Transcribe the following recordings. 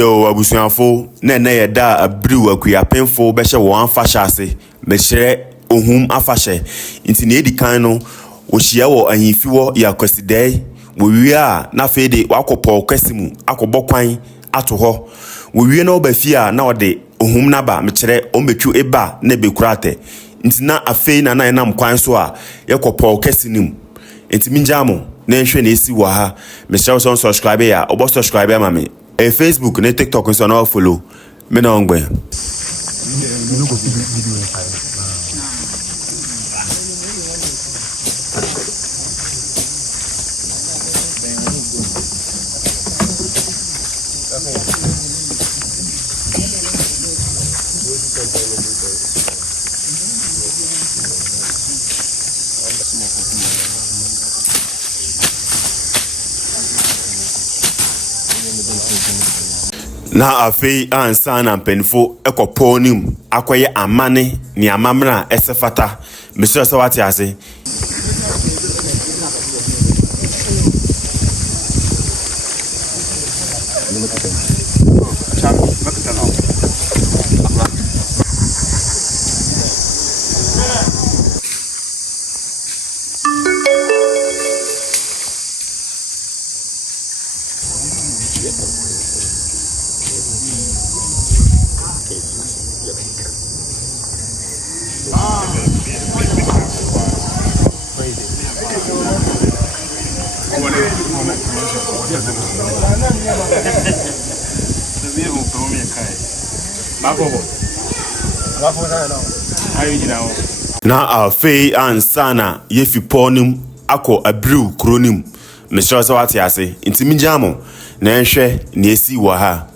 Yo, abusuafo na yɛda Abiriw akuapemfo bɛhyɛ wɔn afahyɛ ase mehyerɛ Ohum afahyɛ nti na edi kan no ohyia wɔ ahemfiwɔ yɛ akwasidɛe wɔwie a na afei de wakɔpɔ kwasi mu akɔbɔ kwan ato hɔ wɔwie na ɔba fie a na ɔde Ohum naba mekyerɛ ɔmbɛtwu eba na bekura atɛ nti na afei na ɛnam kwan so a yɛkɔpɔ kwasi nim nti minjamo na nhwɛ na esi wɔ ha mehyerɛ so subscribe ya ɔbɔ subscribe ama me Facebook and TikTok is on our follow. Me no ngbe. Na afei ansa na mpenfo ekɔpɔ nim akɔyɛ amane ni amamra esefata mesrɛ sɛ wate ase na afei ansana yefi ponim akɔ Abiriw kronim mesrɛ sɛ wate ase nti minjamo na nhwɛ na esi wɔ ha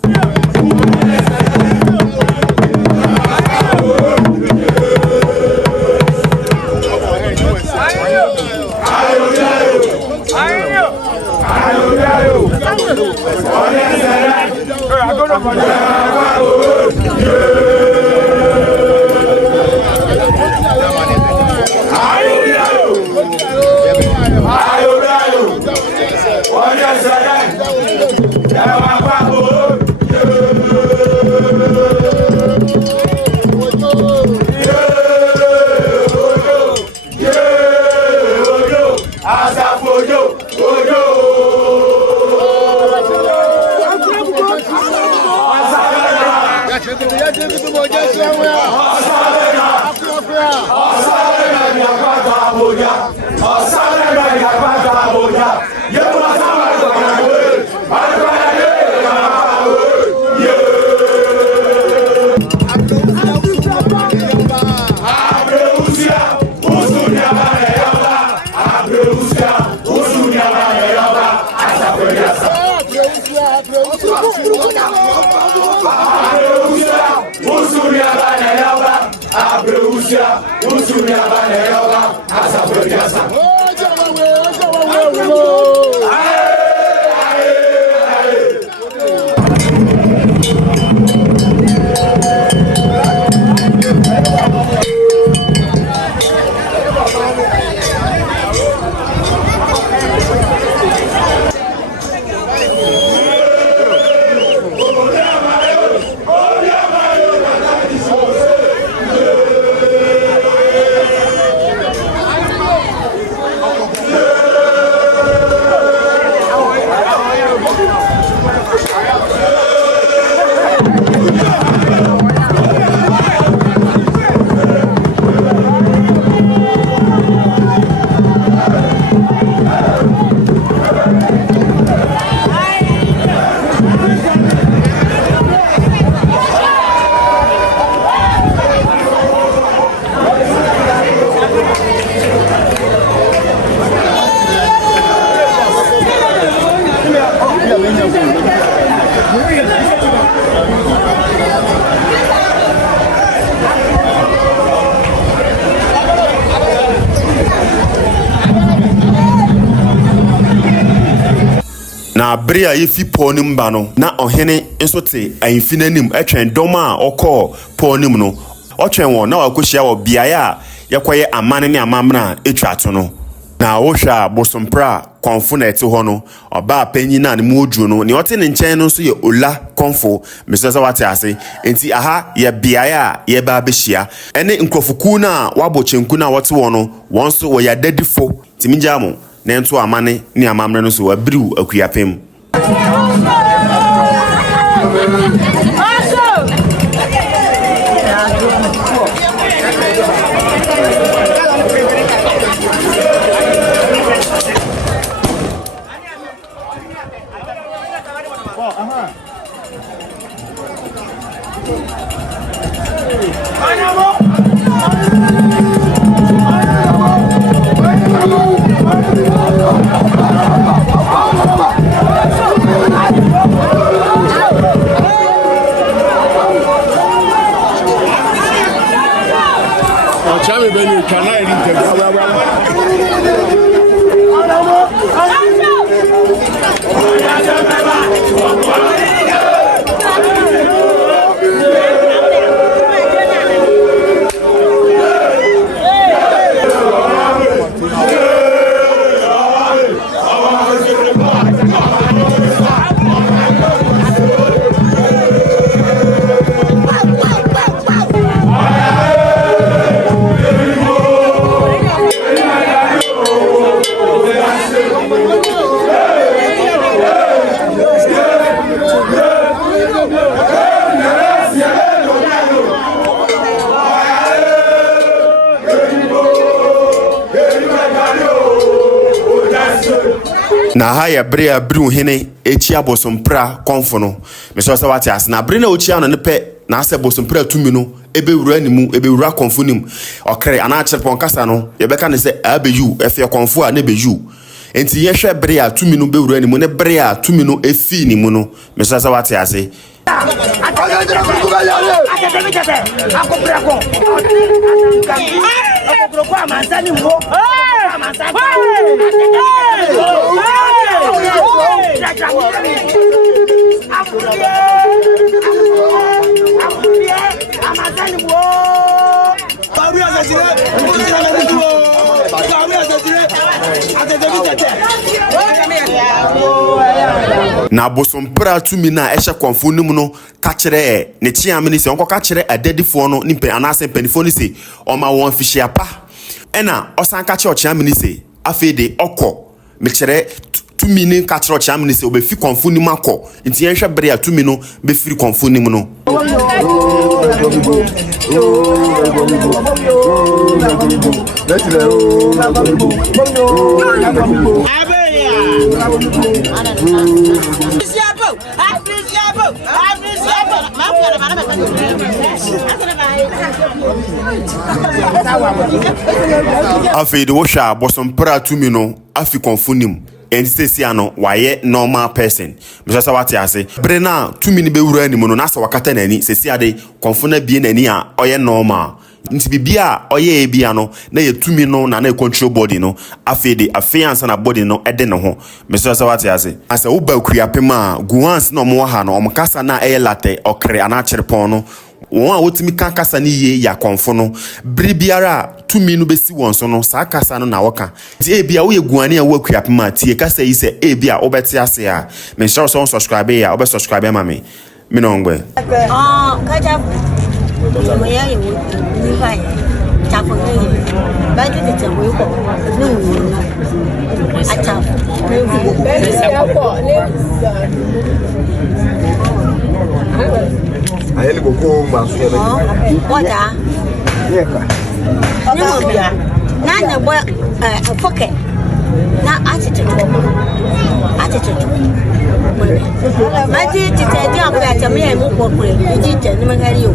abere a yefi Paul nim ba no na ohene nso te ahemfi nanim etwen dom a okọ Paul nim no otwen won na wakohia wo biaye a yekoye amane ne amamna etwa ato no na wohwa bosompra konfo na ete ho no oba panyi na ne mu odru no ne ote ne nchen no so ye ola konfo mesesa wate ase enti aha ye biaye a ye ba behia ene nkrofoku na wabochenku na wote wo no wonso wo ya dadifo timinja mo na ento amane ne amamre no so Abiriw akuapem na ha ya bre Abiriw hene echi abosompra konfo no meso se wate ase na bre na ochi ano ne pe na ase bosompra tumi no ebewura nimu ebewura konfo nim okre ana acherpon kasa no ye beka ne se abeyu efe konfo a ne beyu enti ye hwe bre a tumi no bewura nimu ne bre a tumi no efi nimu no meso se wate ase na bosompra tumi na ehye konfo nim no ka kire ne chiamene se onko ka kire adadifo no nimpe anase panifo ni se o ma won fihia pa ena osan ka kire ochiamene se afede okọ me kire tumi ni ka kire ochiamene se obefi konfo nim akọ nti enhwe bere ya tumi no be firi konfo nim no afei de wohwa bosompra tumi no afi konfo nim and sesi ano waye normal person mesasa wate ase bre na tumi ni bewura anim no na asa wakata nani sesi ade konfo na bie nani a oye normal nti bibia oye ebia no na ye tumi no na control body no afei de afiance na body no ede ne ho mesasa wate ase wo ba akuapem a guans no mo ha no omkasa na late okre ana cherpon no won a wotimi kan kasa ni ye ya konfo no bribiara tumi no besi won so no sa kasa no na woka ti ebia wo ye guane a wo akuapem a tie kasa yi se ebia obeti ase a me share so subscribe ya obe subscribe ma me no ngwe kaja mo ya yi ni fa ta fo ni ba ti te mo ko ni wo acha Aí go ma so ya oda ni mo bia na na bo foke na attitude mati tete dia ko ya me ya mu ko ko ni tete ni magari yo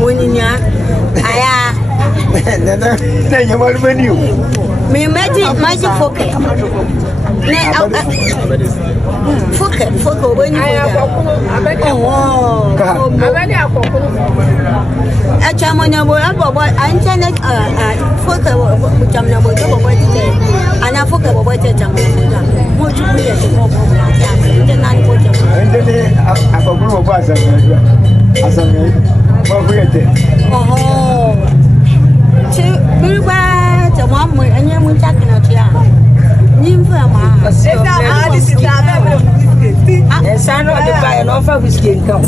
woni nya aya na nya mal menu me mati foke ne foke woni ko ya abali akoko acha Jamona boy, I internet Foka Jamna boy, and I forgot about the Jamona. What you put at the moment, and then I forgot about as oh, very bad. A one way, and you're talking at you. This is and son of the buy an offer whiskey come.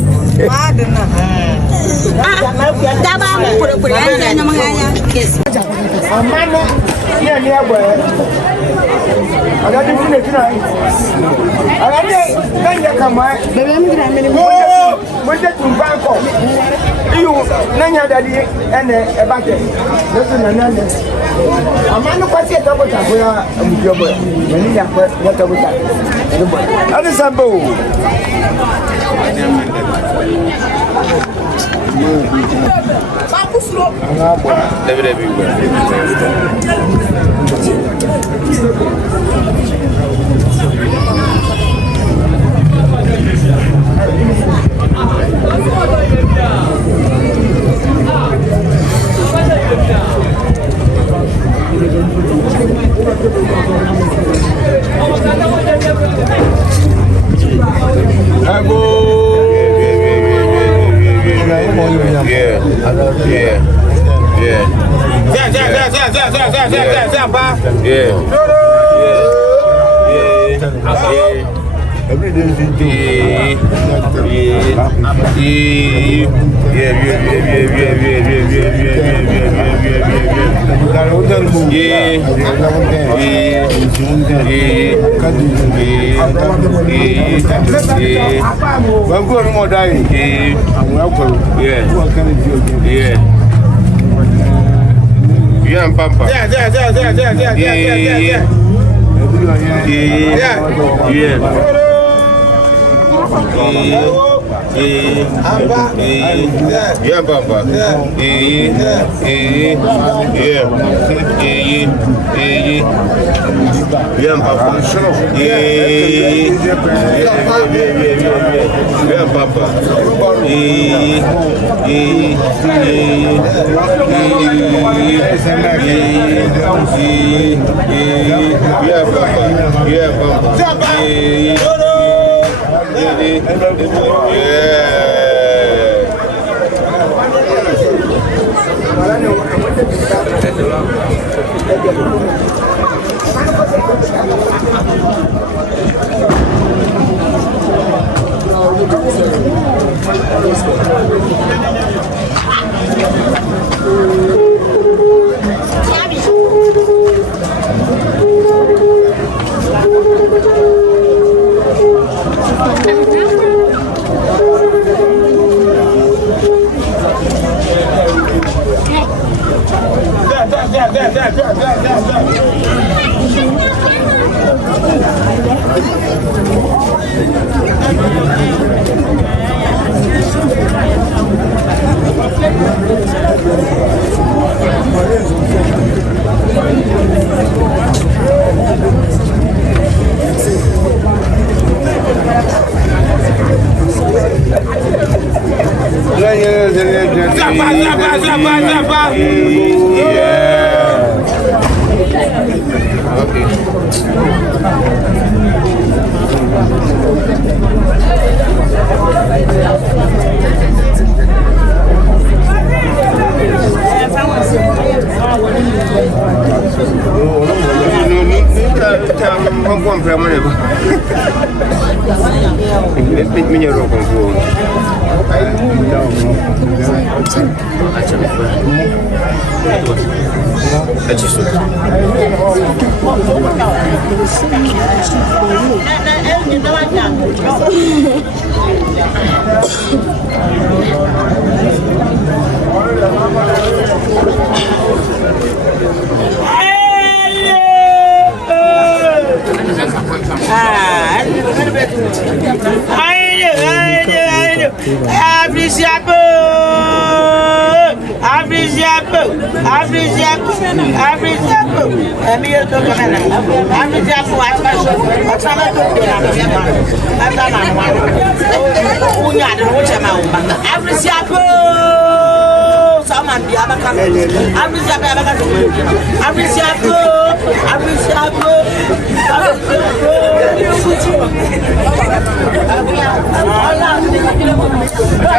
Come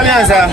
here, sir.